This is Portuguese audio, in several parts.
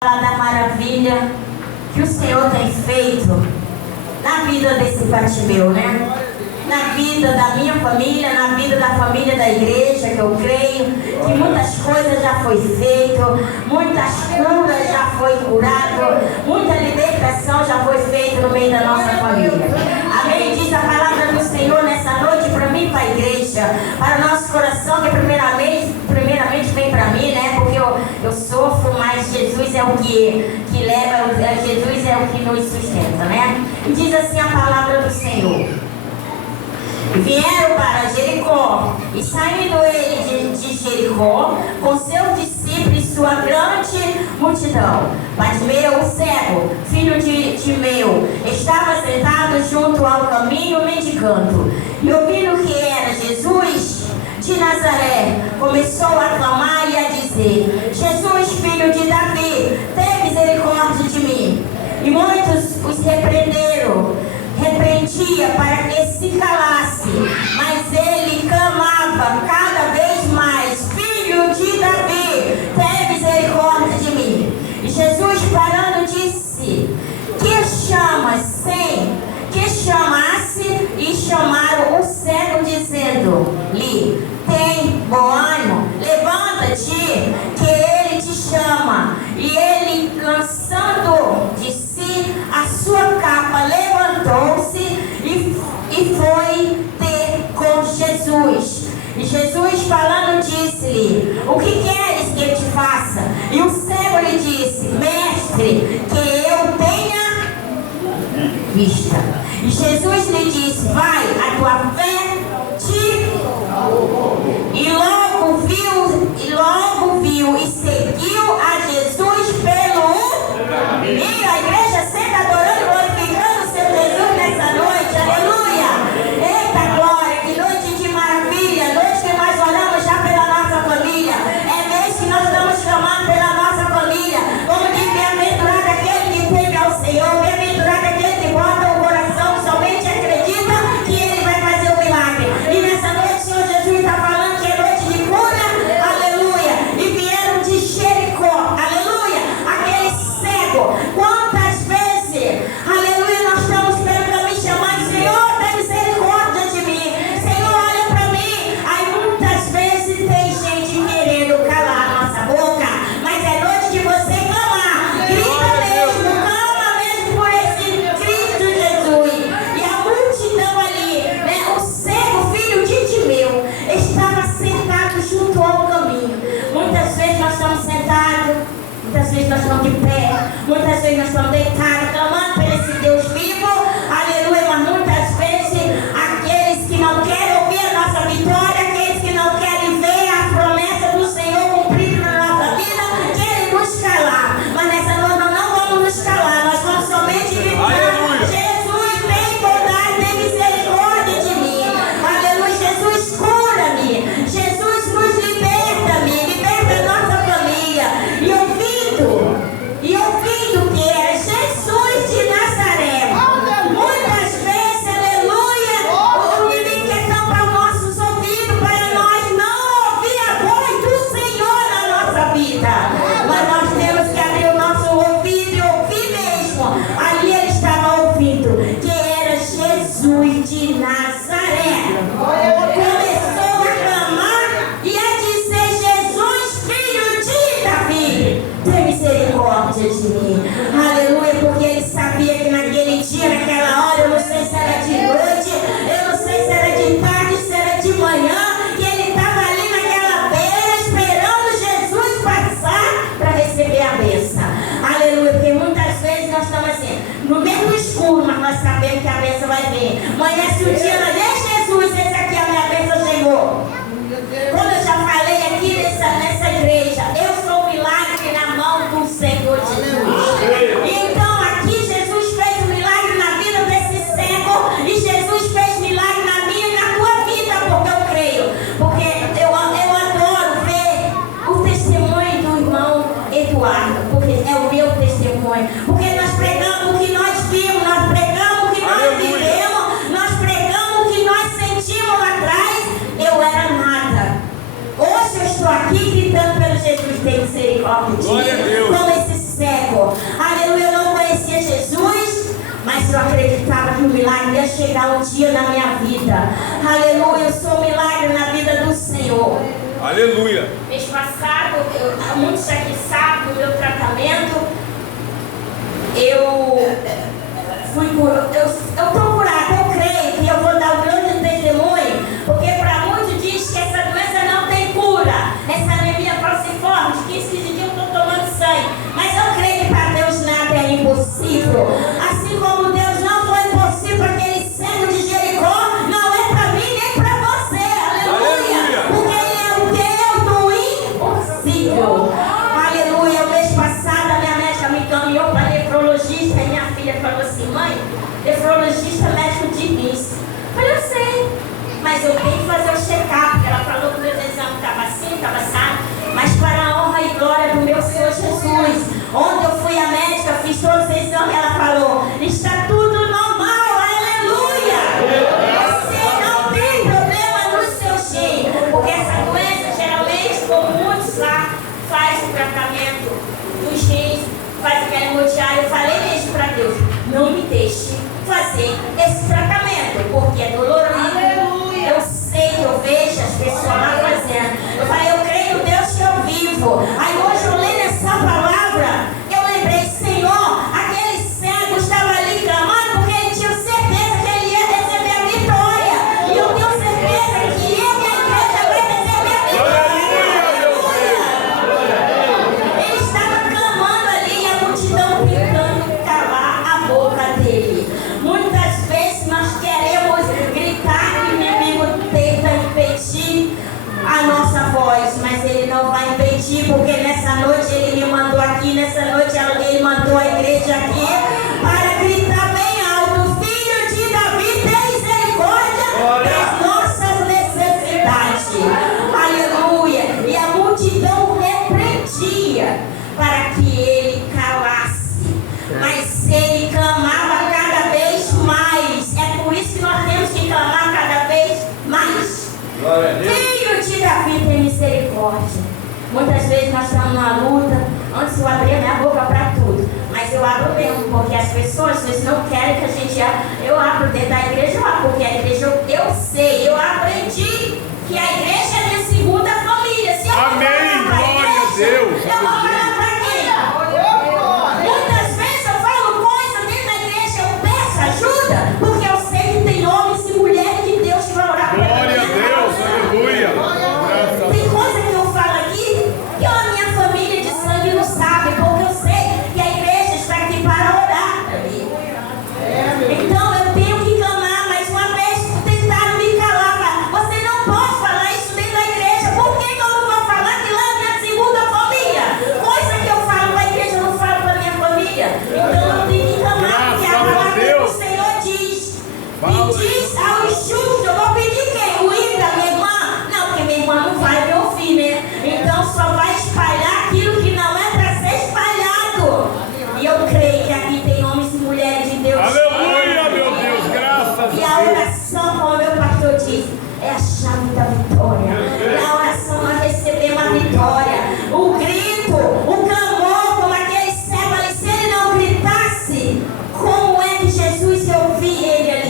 Da maravilha que o Senhor tem feito na vida desse Bartimeu, né? Na vida da minha família, na vida da família da igreja, que eu creio que muitas coisas já foi feito, muitas curas já foi curado, muita libertação já foi feita no meio da nossa família. Amém? Diz a palavra do Senhor nessa noite para mim e para a igreja, para o nosso coração, que primeiramente vem para mim, né? Porque eu sofro, mas Jesus é o que leva, Jesus é o que nos sustenta, né? E diz assim a palavra do Senhor: vieram para Jericó, e saindo ele de Jericó, com seus discípulos e sua grande multidão, Bartimeu, o cego, filho de Timeu, estava sentado junto ao caminho mendigando, e ouvindo que era Jesus de Nazaré, começou a clamar e a dizer: Jesus, filho de Davi, tem misericórdia de mim. E muitos os repreendia para que se calasse, mas ele clamava cada vez mais: Filho de Davi, tem misericórdia de mim. E Jesus, parando, disse: Que chamas? Sem que chamasse, e chamaram o cego, dizendo-lhe: Tem bom ânimo, levanta-te, que ele te chama. E ele, lançando de si a sua capa, levantou-se e foi ter com Jesus. E Jesus, falando, disse-lhe: O que queres que eu te faça? E o cego lhe disse: Mestre, que eu tenha vista. E Jesus lhe disse: Vai, a tua fé te... E logo viu e seguiu a Jesus pelo caminho. E a igreja sempre adorando e glorificando o seu Jesus nessa noite. Aleluia! Eita glória, que noite de maravilha, noite que nós oramos já pela nossa família. É mês que nós estamos clamando pela nossa família. Como diz: bem-aventurado aquele que teme ao Senhor, bem-aventurado aquele que bota o coração, somente acredita que ele vai fazer o milagre. E nessa noite o Senhor Jesus está falando que é noite de cura, aleluia. E vieram de Jericó, aleluia, aquele cego. Quantas vezes, aleluia, nós estamos pelo caminho chamando: Senhor, tem misericórdia de mim, Senhor, olha para mim. Aí muitas vezes tem gente querendo calar a nossa boca, mas é noite de você clamar, grita mesmo, clama mesmo por esse Cristo Jesus. E a multidão ali, né, o cego, filho de Timeu, estava sentado junto ao caminho. Muitas vezes nós estamos sentados, muitas vezes nós estamos de pé, muitas vezes nós estamos deitados, clamando por esse Deus vivo, aleluia. Mas muitas vezes aqueles que não querem ouvir a nossa vitória, aqueles que não querem ver a promessa do Senhor cumprida na nossa vida, querem nos calar. Mas nessa noite nós não vamos nos calar, nós vamos somente gritar: Jesus, tem bondade, tem misericórdia de mim, aleluia. Jesus, cura-me, Jesus, nos liberta-me, liberta a nossa família. E ouvindo que era Jesus de Nazaré, muitas vezes, aleluia, o inimigo quer tampar nossos ouvidos para nós não ouvir a voz do Senhor na nossa vida. Mas nós temos que abrir o nosso ouvido e ouvir mesmo. Ali ele estava ouvindo que era Jesus de Nazaré. Começou a clamar e a dizer: Jesus, filho de Davi, tem misericórdia de mim. Aleluia, porque ele sabia que naquele dia, naquela hora, eu não sei se era de noite, eu não sei se era de tarde, se era de manhã, que ele estava ali naquela beira esperando Jesus passar para receber a bênção. Aleluia, porque muitas vezes nós estamos assim, no mesmo escuro, mas nós sabemos que a bênção vai vir. Amanhece o dia, nós diz: Jesus, esse aqui é a minha bênção, chegou. Como eu já falei aqui nessa igreja, eu sou um milagre na mão do Senhor Jesus. Então aqui Jesus fez um milagre na vida desse cego, e Jesus fez milagre na minha e na tua vida, porque eu creio. Porque eu adoro ver o testemunho do irmão Eduardo, porque é o meu testemunho. Porque nós pregamos o que nós vimos, nós pregamos o que nós vivemos, nós pregamos o que nós sentimos lá atrás. Eu era nada. Hoje eu estou aqui gritando pelo Jesus, tem misericórdia de mim, como esse cego. Aleluia. Mês passado, muitos aqui sabem do meu tratamento. Eu estou curada, eu creio que eu vou dar um grande testemunho, porque para muitos diz que essa doença não tem cura, essa anemia falciforme, de 15 dias eu estou tomando sangue, mas eu creio que para Deus nada é impossível, assim como Deus não foi impossível aquele cego de Jericó, não é para mim nem para você, aleluia, porque Ele é o Deus do impossível, aleluia. O mês passado a minha médica me encaminhou para nefrologista e minha filha falou assim: mãe, nefrologista médico de rins. Eu falei: eu sei, mas eu tenho que fazer o check-up, porque ela falou que o meu exame estava assim, estava assado, mas para a honra e glória do meu Senhor Jesus. Ontem eu fui à médica, fiz todos os exames, ela falou: está tudo normal, aleluia. Você não tem problema no seu gene, porque essa doença geralmente, como muitos lá, faz o tratamento dos rins, faz aquele hemodiário. Eu falei mesmo para Deus: não me deixe fazer esse tratamento, porque é doloroso. Aleluia. Eu sei que eu vejo as pessoas lá fazendo. Eu falei: eu creio no Deus que eu vivo. Aí hoje eu leio essa palavra, eu lembrei: Senhor, aquele cego estava ali clamando porque ele tinha certeza que ele ia receber a vitória. E eu tenho certeza que eu e a igreja vai receber a vitória. Ele estava clamando ali e a multidão tentando calar a boca dele. Muitas vezes nós queremos gritar e o inimigo tenta impedir a nossa voz, mas ele não vai impedir, porque nessa noite ele me mandou aqui, nessa noite ele mandou a igreja aqui para gritar bem alto: Filho de Davi, tem misericórdia das nossas necessidades. Aleluia. E a multidão repreendia para que ele calasse, mas ele clamava cada vez mais. É por isso que nós temos que clamar cada vez mais. Filho de Davi, tem misericórdia. Muitas vezes nós estamos numa luta. Antes eu abria minha boca para tudo, mas eu abro mesmo, porque as pessoas às vezes não querem que a gente abra. Eu abro dentro da igreja, porque a igreja eu sei, eu aprendi que a igreja é minha segunda família. Se eu amém, glória a Deus. Eu vou falar para quem? Muitas vezes eu falo coisas dentro da igreja, eu peço ajuda, porque eu sei que tem homens e mulheres de Deus que vão orar para mim. Glória a Deus, aleluia. Tem coisa que eu falo aqui que a minha família de sangue não sabe, porque eu sei que a igreja está aqui para orar para mim. Então eu tenho que clamar. Mais uma vez tentaram me calar. Você não pode falar isso dentro da igreja. Por que eu não vou falar que lá é minha segunda família? Coisa que eu falo para a igreja, eu não falo para a minha família. Então eu tenho que clamar, porque a palavra que o Senhor diz. E diz ao justos: eu vou pedir quem? O ímpio, da minha irmã? Não, porque minha irmã não vai me ouvir, né? Então só vai espalhar aquilo que não é para ser espalhado. E eu creio que aqui tem homens e mulheres de Deus. Aleluia, meu Deus, graças a Deus. E a oração, como o meu pastor diz, é a chave da vitória. Na oração nós recebemos a vitória. O grito, o clamor, como aquele cego ali, se ele não gritasse, como é que Jesus ouvia ele ali?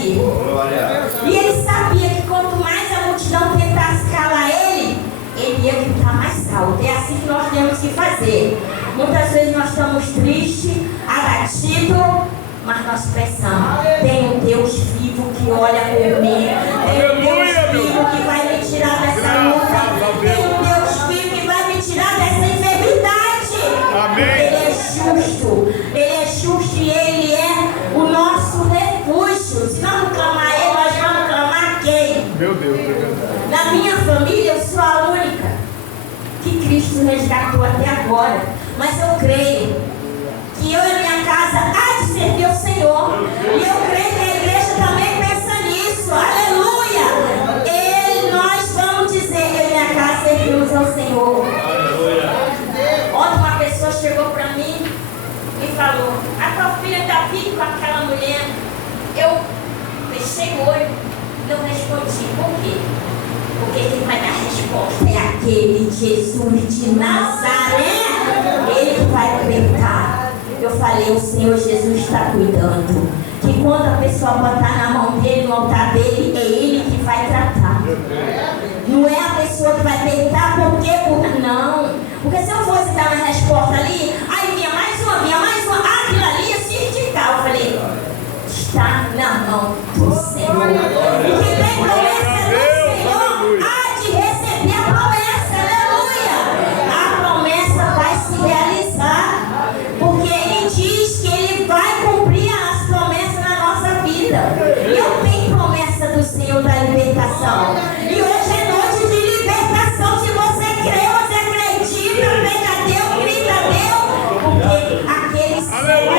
E ele sabia que quanto mais a multidão tentasse calar ele, ele ia gritar mais alto. É assim que nós temos que fazer. Muitas vezes nós estamos tristes, abatidos, mas nós pensamos: tem um Deus vivo que olha por mim, tem um Deus vivo que vai me tirar dessa luta, tem um Deus vivo que vai me tirar dessa enfermidade. Amém. Ele é justo e ele é o nosso refúgio. Se não clamar ele, nós vamos clamar quem? Meu Deus, é verdade. Na minha família eu sou a única que Cristo resgatou até agora, mas eu creio que eu e a minha casa há de servir ao Senhor, e eu creio que a igreja também pensa nisso. Aleluia. Nós vamos dizer: eu e minha casa servimos ao Senhor. Ontem uma pessoa chegou para mim e falou: a tua filha está vindo com aquela mulher. Eu fechei o olho, não respondi. Por quê? Porque quem vai dar a resposta é aquele Jesus de Nazaré. Ele que vai libertar. Eu falei: o Senhor Jesus está cuidando. Que quando a pessoa botar na mão dele, no altar dele, é ele que vai tratar. Não Não é a pessoa que vai perguntar por quê, não. Porque se eu fosse dar uma resposta ali, aí vinha mais uma, aquilo ali ia se esticar. Eu falei, está na mão do Senhor. O que tem promessa do Senhor há de receber a promessa, aleluia. A promessa vai se realizar, porque Ele diz que Ele vai cumprir as promessas na nossa vida. E eu tenho promessa do Senhor da libertação. E hoje é noite de libertação. Se você crê, você acredita, pega a Deus, grita a Deus, porque aquele cego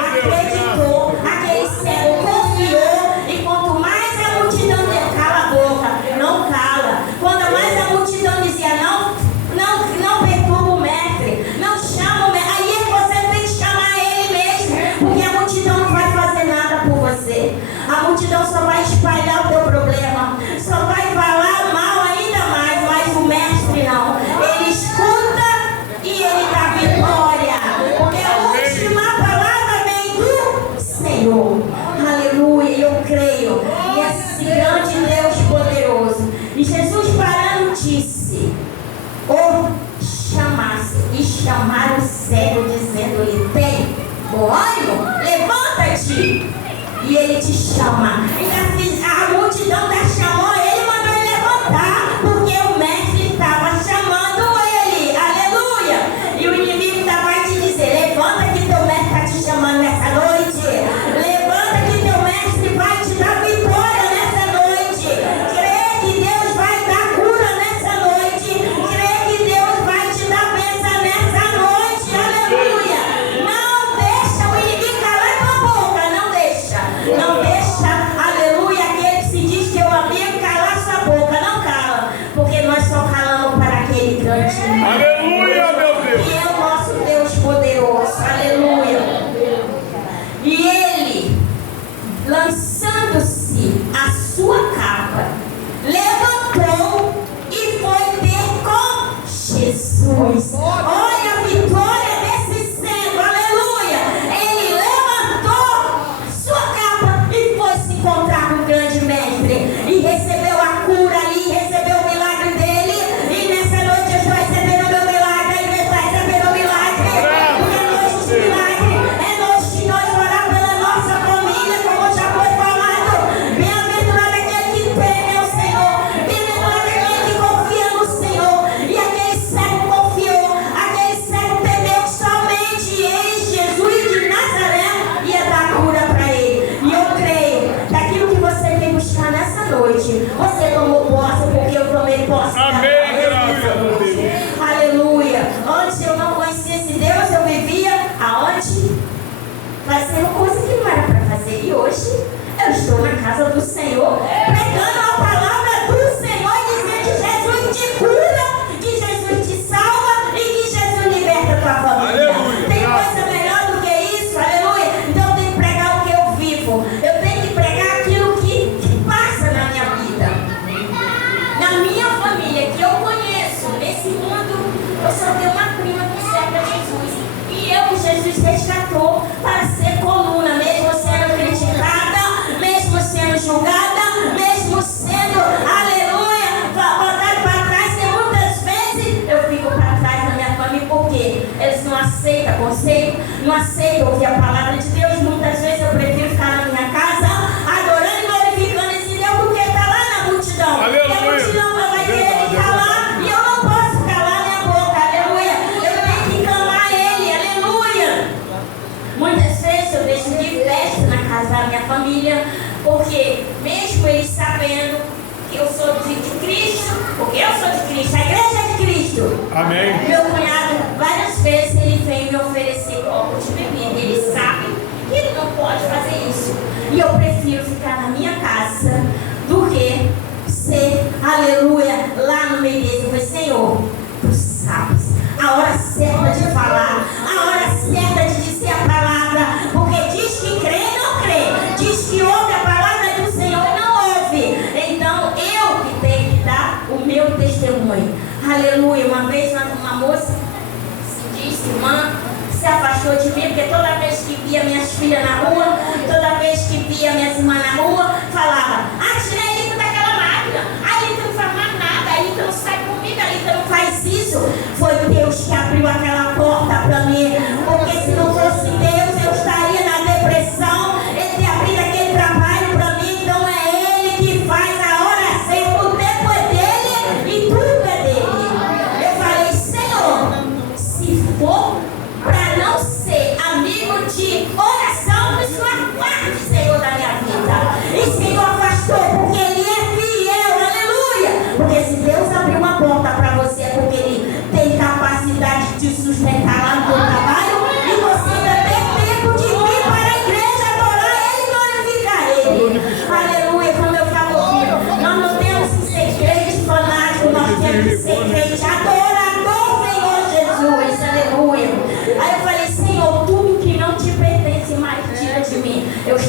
acreditou, aquele cego confiou, e quanto mais a multidão cala a boca, não cala. Quando mais a multidão dizia não perturba o mestre, não chama o mestre, aí você tem que chamar ele mesmo, porque a multidão não vai fazer nada por você. A multidão só vai espalhar o teu problema, só vai falar mal ainda mais, mas o mestre não. Ele escuta e ele dá vitória, porque a última palavra vem do Senhor. Aleluia, eu creio nesse grande Deus poderoso. E Jesus parando disse, ou chamasse, e chamaram o cego dizendo-lhe, tem bom ânimo, levanta-te. E ele te chama. A multidão chamou ele, mandou ele levantar, porque o mestre estava chamando ele. Aleluia. E o inimigo vai te dizer, levanta que teu mestre está te chamando nessa noite. Levanta que teu mestre vai te dar vitória nessa noite. Crê que Deus vai dar cura nessa noite. Crê que Deus vai te dar bênção nessa noite. Aleluia. Não deixa o inimigo calar tua boca. Não deixa. Não deixa, aleluia, aquele que se diz teu amigo calar sua boca. Não cala, porque nós só calamos para aquele grande. Aleluia, meu Deus. E é o nosso Deus poderoso. Aleluia. E ele, lançando-se a sua capa, levantou e foi ter com Jesus. Olha a vitória desse cego. Aleluia. Ele levantou sua capa e foi se encontrar com o grande mestre. E recebeu a cura ali, recebeu o milagre dele. E nessa noite eu estou recebendo o meu milagre. A igreja está recebendo o milagre. Porque é noite de milagre. É noite de nós orar pela nossa família, como já foi falado. Bem-aventurado aquele que teme ao Senhor. Bem-aventurado aquele que confia no Senhor. E aquele cego confiou. Aquele cego temeu que somente ele, Jesus de Nazaré, ia dar cura para ele. E eu creio que aquilo que você vem buscar nessa noite, você tomou posse, porque eu tomei posse. Amém, graças a Deus. Aleluia. Antes eu não conhecia esse Deus, eu vivia aonde? Fazendo coisa que não era para fazer. E hoje eu estou na casa do Senhor, pregando a palavra do Senhor, dizendo que Jesus te cura, que Jesus te salva e que Jesus liberta a tua família. Aleluia. Tem coisa melhor do que isso, aleluia. Então eu tenho que pregar o que eu vivo. Eu tenho que pregar aquilo que passa na minha vida, na minha família, que eu conheço. Nesse mundo, eu só tenho uma prima que serve a Jesus. E eu que Jesus resgatou para ser coluna, mesmo sendo criticada, mesmo sendo julgada, mesmo sendo, aleluia, botada para trás. E muitas vezes eu fico para trás na minha família, porque eles não aceitam conselho, não aceitam ouvir a palavra de Deus. Muitas vezes eu prefiro ficar na minha casa, adorando e glorificando esse Deus, porque está lá na multidão. Aleluia. E a multidão vai querer me calar, e eu não posso calar minha boca, aleluia. Eu tenho que clamar Ele, aleluia. Muitas vezes eu deixo de festa na casa da minha família, porque mesmo eles sabendo que eu sou de Cristo, porque eu sou de Cristo, a igreja é de Cristo. Amém. Meu cunhado, várias vezes ele vem me oferecer copo de bebida. Ele sabe que ele não pode fazer isso. E eu prefiro ficar na minha casa do que ser, aleluia, lá no meio dele. Eu falei, Senhor, tu sabes a hora certa de falar, a hora certa de dizer a palavra, porque diz que crê e não crê, diz que ouve a palavra do Senhor e não ouve. Então eu que tenho que dar o meu testemunho. Aleluia. Uma vez uma moça se disse, irmã, se afastou de mim, porque toda vez que via minhas filhas na rua, toda vez que via minhas irmãs na rua, falava, tirei isso daquela máquina, aí tu não faz mais nada, aí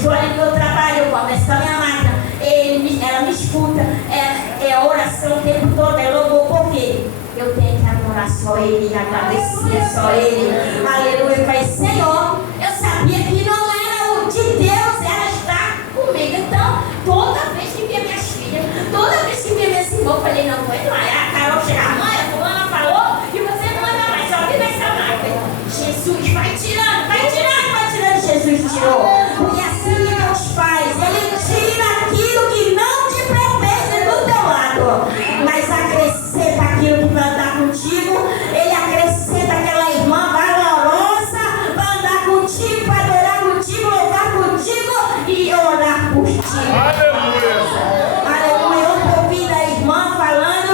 estou ali no meu trabalho, eu converso com a minha máquina, ela me escuta, é oração o tempo todo, é louvor, por quê? Eu tenho que adorar só Ele, agradecer só Ele, aleluia. Eu falei, Senhor, eu sabia que não era o de Deus, era estar comigo. Então, toda vez que via minhas filhas, toda vez que via minhas irmãs, eu falei, não vai lá. A Carol chega, mãe, a fulana falou e você não anda mais, só vive essa máquina. Jesus, vai tirando, Jesus tirou. Porque assim que Deus faz, Ele tira aquilo que não te pertence do teu lado, mas acrescenta aquilo que vai andar contigo. Ele acrescenta aquela irmã valorosa para andar contigo, para adorar contigo, louvar contigo e orar por ti. Aleluia. Aleluia. Eu ouvi da irmã falando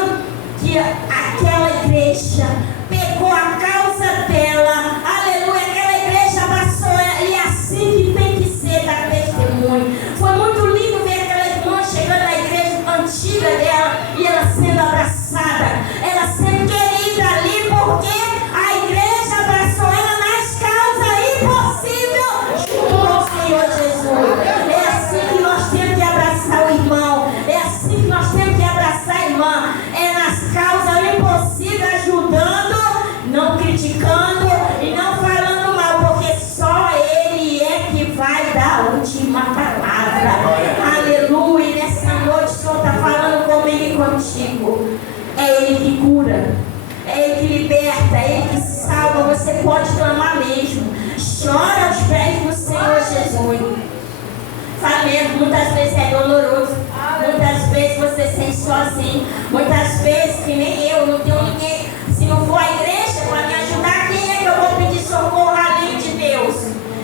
que aquela igreja pegou a causa dela. Aleluia. Aquela igreja abraçou ela. E é assim que tem que ser, dar testemunho. Foi muito lindo ver aquela irmã chegando na igreja antiga dela e ela sendo abraçada, ela sendo querida ali, porque a igreja abraçou ela nas causas impossíveis junto com o Senhor Jesus. É assim que nós temos que abraçar o irmão, é assim que nós temos que abraçar a irmã, é nas causas impossíveis, ajudando, não criticando e não falando mal, porque só Ele é que vai dar a última palavra. Aleluia. E nessa noite o Senhor está falando comigo e contigo. É Ele que cura, é Ele que liberta, é Ele que salva. Você pode clamar mesmo. Chora aos pés do Senhor Jesus. Fala mesmo, muitas vezes é doloroso. Muitas vezes você se sente sozinho. Muitas vezes, que nem eu, não tenho ninguém. Se não for a igreja para me ajudar, quem é que eu vou pedir socorro além de Deus?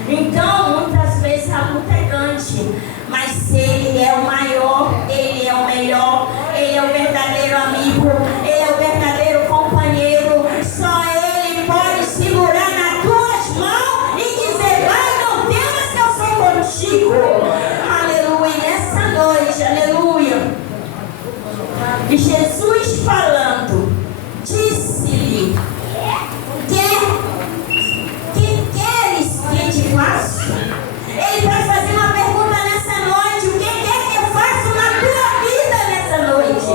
Então, muitas vezes a luta é grande, mas Ele é o maior, Ele é o melhor, Ele é o verdadeiro amigo, Ele é o verdadeiro companheiro. Só Ele pode segurar nas tuas mãos e dizer, vai, não temas que eu sou contigo. Aleluia. E nessa noite, aleluia, e Jesus falando, disse-lhe, que queres que te faça? Ele vai fazer uma pergunta nessa noite. O que quer que eu faça na tua vida nessa noite?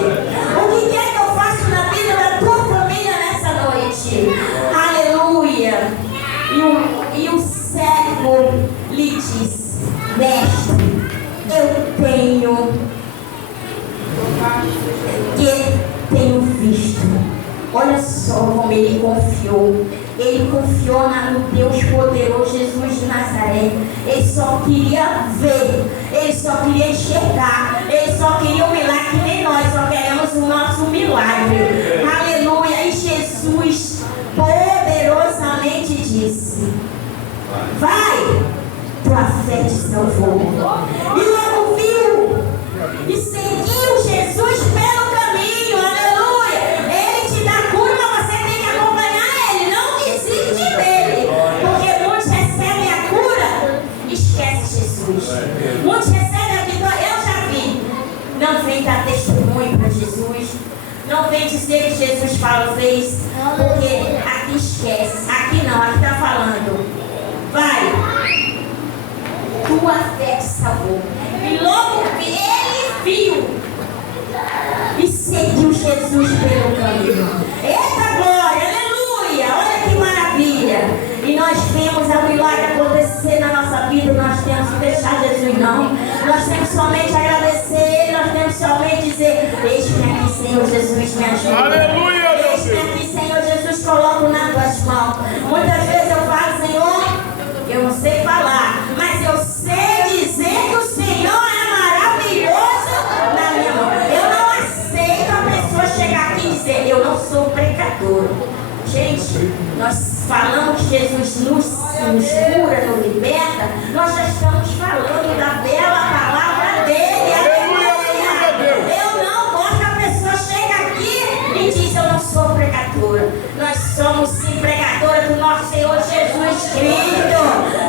O que quer que eu faça na vida da tua família nessa noite? Aleluia. E o cego lhe disse, mestre, eu tenho visto. Olha só como ele confiou. Ele confiou no Deus poderoso, Jesus de Nazaré. Ele só queria ver, ele só queria enxergar, ele só queria um milagre, que nem nós só queremos o nosso milagre. Aleluia. E Jesus poderosamente disse, vai, tua fé te salvou. E logo viu e seguiu Jesus pelo caminho. Aleluia. Ele te dá cura, mas você tem que acompanhar Ele. Não desiste dele, porque muitos recebem a cura, esquece Jesus. Muitos recebem a vitória. Eu já vi. Não vem dar testemunho para Jesus, não vem dizer que Jesus fez, porque aqui esquece. Aqui não, aqui está falando, vai, tua fé te salvou. E logo ele viu e seguiu Jesus pelo caminho. Eita glória, aleluia, olha que maravilha. E nós vemos a milagre acontecer na nossa vida. Nós temos que deixar Jesus não. Nós temos somente agradecer Ele. Nós temos somente dizer, eis-me aqui, Senhor Jesus, me ajuda. Aleluia. Eis-me aqui, Senhor Jesus, coloco nas tuas mãos. Muitas vezes eu falo, Senhor, eu não sei falar, mas eu sei dizer que o Senhor é maravilhoso na minha mão. Eu não aceito a pessoa chegar aqui e dizer, eu não sou pecador. Gente, nós falamos que Jesus nos cura, nos liberta, nós já estamos falando da bela palavra dele. Aleluia. Eu não gosto que a pessoa chega aqui e diz, eu não sou pecadora. Nós somos sim pregadores do nosso Senhor Jesus Cristo.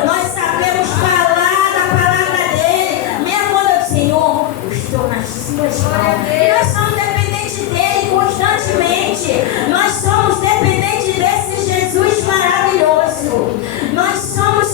Nós sabemos falar da palavra dele. Mesmo quando eu digo, Senhor, eu estou nas suas mãos. E nós somos dependentes dele constantemente. Nós somos dependentes desse Jesus maravilhoso. Nós somos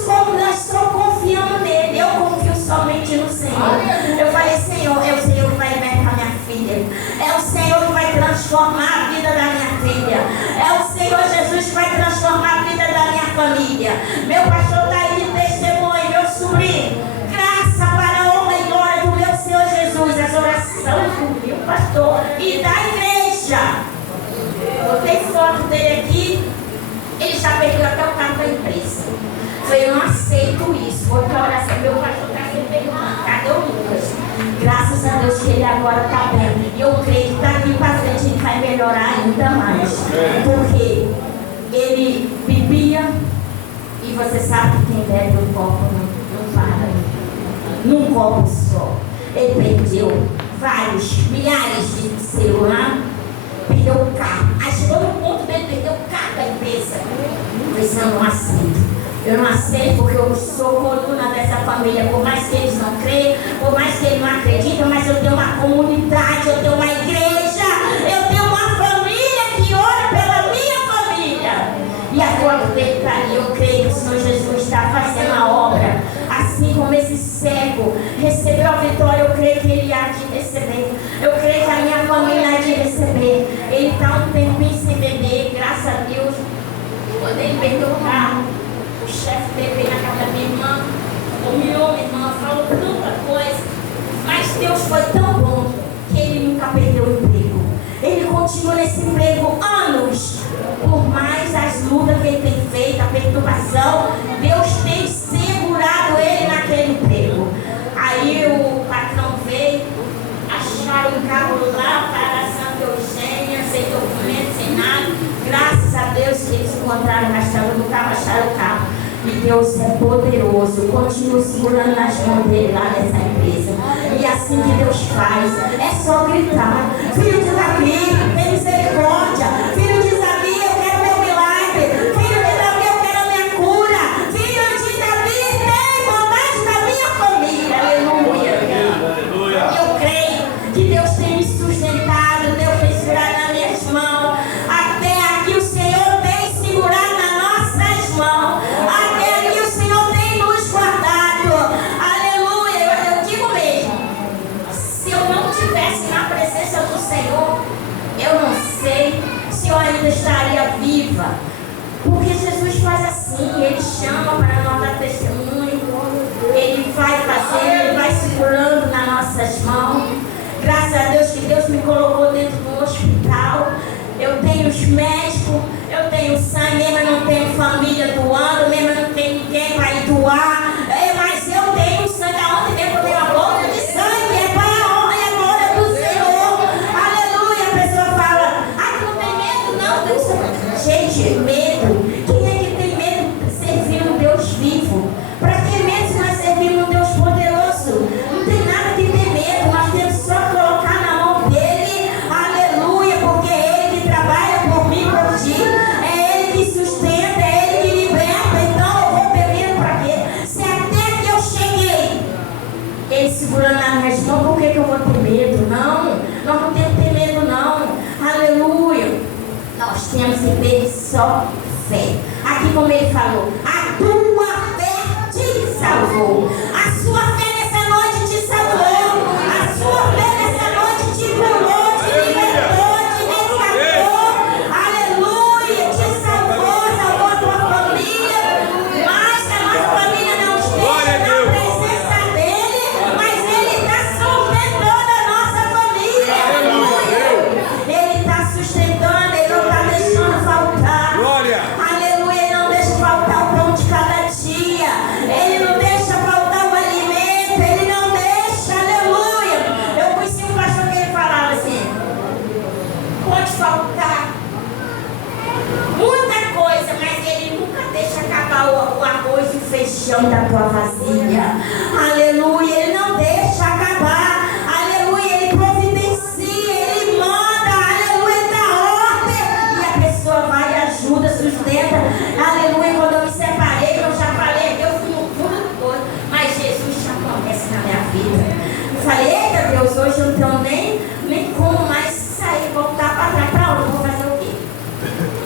família. Meu pastor está aí de testemunho, meu sobrinho. Graça para a honra e glória do meu Senhor Jesus. As orações do meu pastor e da igreja. Eu tenho foto dele aqui. Ele já perdeu até o carro da empresa. Eu não aceito isso. Vou para oração. Meu pastor está sempre perguntando: cadê o Lucas? Graças a Deus que ele agora está bem. E eu creio que daqui para frente ele vai melhorar ainda mais. Porque ele bebia. E você sabe que quem bebe um copo não para. Num copo só. Ele perdeu milhares de celular. Perdeu o carro. Aí chegou no ponto dele perder o carro da empresa. Isso eu não aceito. Eu não aceito porque eu sou coluna dessa família. Por mais que eles não creem, por mais que eles não acreditam, mas eu tenho uma comunidade, eu tenho uma igreja, eu tenho uma família que ora pela minha família. E agora dele está ali. Eu creio que o Senhor Jesus está fazendo a obra. Assim como esse cego recebeu a vitória, eu creio que ele há de receber. Eu creio que a minha família há de receber. Ele está um tempinho sem beber, graças a Deus. Quando ele perdeu o carro, o chefe dele veio na casa da minha irmã, humilhou minha irmã, falou tanta coisa. Mas Deus foi tão bom que ele nunca perdeu o emprego. Ele continua nesse emprego anos. Por mais as lutas que ele tem feito, a perturbação, Deus tem segurado ele naquele emprego. Aí o patrão veio, acharam um carro lá para Santa Eugênia, sem documento, sem nada. Graças a Deus que eles encontraram na estrada do carro, acharam o carro. E Deus é poderoso, continua segurando nas mãos dele lá nessa empresa. E assim que Deus faz, é só gritar: filho de Davi, tem misericórdia. Filho de Davi, eu quero meu milagre. Filho de Davi, eu quero a minha cura. Filho de Davi, tem bondade da minha família. Aleluia. Eu creio que Deus tem me sustentado, Deus tem segurado nas minhas mãos. Até aqui o Senhor tem segurado nas nossas mãos. Até aqui o Senhor tem nos guardado. Aleluia. Eu digo mesmo, se eu não estivesse na presença do Senhor, eu não sei se eu ainda estaria viva. Porque Jesus faz assim, Ele chama para nós dar testemunho. Ele vai fazendo, Ele vai segurando nas nossas mãos. Graças a Deus que Deus me colocou dentro do hospital. Eu tenho os médicos, eu tenho sangue, mesmo eu não tenho família doando, mesmo eu não tenho ninguém para ir doar. Mas eu tenho sangue. Aonde tempo eu tenho a boca de sangue? É para a honra e a glória do Senhor. Aleluia. A pessoa fala: tu não tem medo? Não, Deus. Gente, medo. Quem é que tem medo de servir um Deus vivo? Para que medo se nós servimos um Deus poderoso? Não tem nada que ter medo. Nós temos só que colocar na mão dele. Aleluia. Porque é ele que trabalha por mim, por ti. É ele que sustenta, é ele que liberta. Então eu vou ter medo para quê? Se até que eu cheguei, ele segurando nas minhas mãos, por que eu vou ter medo? Não, nós não temos que ter medo, não. Aleluia. Nós temos que ter só fé. Aqui como ele falou, a tua fé te salvou. A sua fé nessa noite te salvou. A sua fé nessa noite te curou, te libertou, te resgatou. Aleluia, te salvou, salvou a tua família. Mas a nossa família não esteja na presença dele, mas ele está sustentando a nossa família. Aleluia. Ele está sustentando, ele não está deixando faltar. Glória. Aleluia, ele não deixa faltar o pão de cada dia. Ele não deixa faltar o alimento. Ele não deixa, aleluia. Eu conheci um pastor que ele falava assim: pode faltar muita coisa, mas ele nunca deixa acabar o arroz e o feijão da tua vasilha. Aleluia, ele não deixa acabar. Aleluia, ele providencia, ele manda. Aleluia, ele dá ordem. E a pessoa vai e ajuda, sustenta. Aleluia, quando eu me separei, eu já falei, eu fui no fundo do poço, mas Jesus já acontece na minha vida. Eu falei: eita Deus, hoje eu não tenho nem como mais sair, voltar para trás. Para onde? Vou fazer o quê?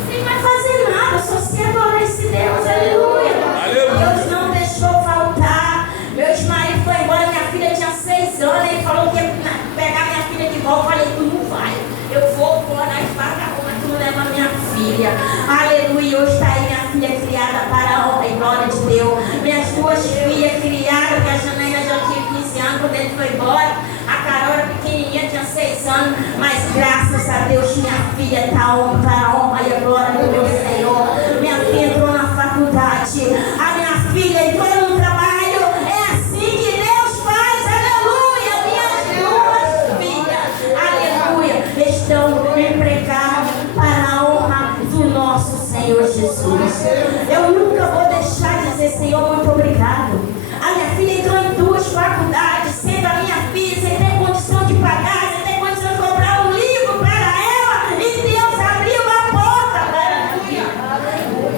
Não vai fazer nada, eu só sei adorar esse Deus. Aleluia. Aleluia. Deus não deixou faltar. Meu ex-marido foi embora, minha filha tinha 6 anos, ele falou que ia pegar minha filha de volta. Eu falei: tu não vai. Eu vou morar debaixo da rua, mas tu não leva minha filha. Aleluia, hoje está aí minha filha. filha criada para a honra e glória de Deus. Minhas duas filhas criadas, que a Janaína já tinha 15 anos quando ele foi embora. A Carol era pequenininha, tinha 6 anos. Mas graças a Deus, minha filha está para a honra e a glória do meu Senhor. Minha filha entrou na faculdade. A minha filha entrou no trabalho. É assim que Deus faz. Aleluia. Minhas duas filhas, aleluia, estão empregadas para a honra do nosso Senhor Jesus. Eu nunca vou deixar de dizer, Senhor, muito obrigado. A minha filha entrou em 2 faculdades, sendo a minha filha, sem ter condição de pagar, sem ter condição de comprar um livro para ela, e Deus abriu a porta para mim.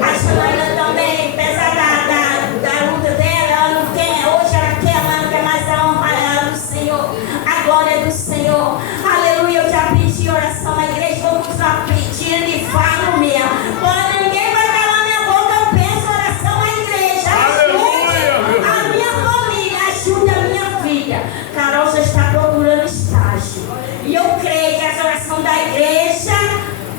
A Janaína também, apesar da luta dela, ela não quer, hoje ela não quer mais a honra ela do Senhor, a glória do Senhor. Aleluia, eu já pedi oração na igreja, vou continuar pedindo e falo mesmo. Quando ninguém vai calar minha boca, eu peço oração na igreja. Ajude a minha família, ajude a minha filha. Carol já está procurando estágio. E eu creio que essa oração da igreja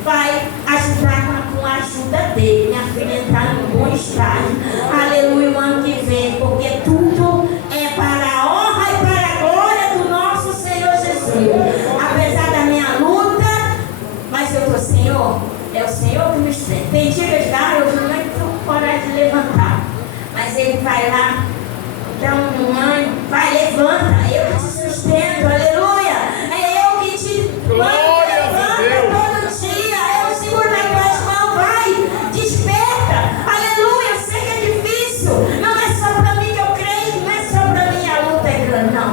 vai ajudar com a ajuda dele. Minha filha entrar num bom estágio. Aleluia, o ano que vem, porque tudo é para a honra e para a glória do nosso Senhor Jesus. Apesar da minha luta, mas eu tô, Senhor, é o Senhor que me sustenta. Tem dia que eu não tenho coragem de levantar, mas Ele vai lá, dá um ânimo, vai, levanta, eu que te sustento, aleluia. É eu que te levanta todo dia, eu seguro nas tuas mãos, vai, desperta, aleluia. Eu sei que é difícil, não é só para mim que eu creio, não é só para mim a luta é grande, não.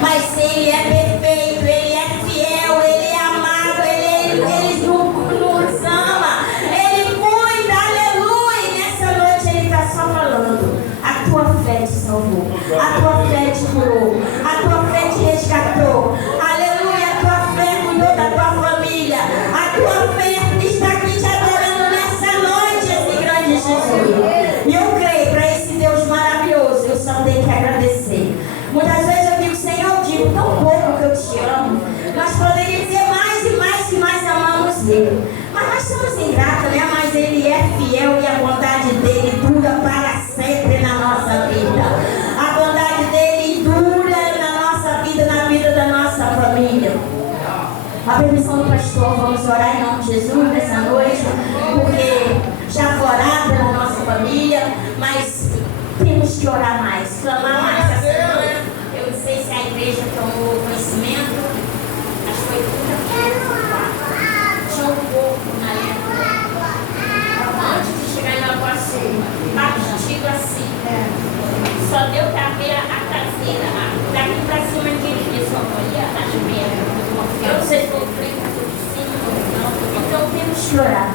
Mas Ele é perfeito, Ele é fiel, Ele é amado, Ele nos ama, Ele cuida, aleluia. E nessa noite Ele está só falando, a tua fé te salvou, a tua fé te curou, a tua fé te resgatou, aleluia. A tua fé cuidou da tua família, a tua fé está aqui te adorando nessa noite, esse grande Jesus. E eu creio, para esse Deus maravilhoso, eu só tenho que agradecer. Muitas vezes eu digo, Senhor, eu digo tão pouco que eu te amo. Nós poderíamos dizer mais e mais e mais amamos Ele. Mas nós somos ingratos, né? Mas Ele é fiel e a bondade dele dura para sempre na nossa vida. A bondade dele dura na nossa vida, na vida da nossa família. A permissão do pastor, vamos orar em nome de Jesus nessa noite, porque já vou orar pela nossa família, mas temos que orar mais, clamar mais essa semana. Eu não sei se a igreja tomou conhecimento, acho que foi tinha um pouco na época, antes de chegar em Nova Iguaçu, partido assim, só deu para ver a traseira, daqui para cima ninguém só olha, tá chovendo. Eu não sei se foi o frente, se não, então temos que orar.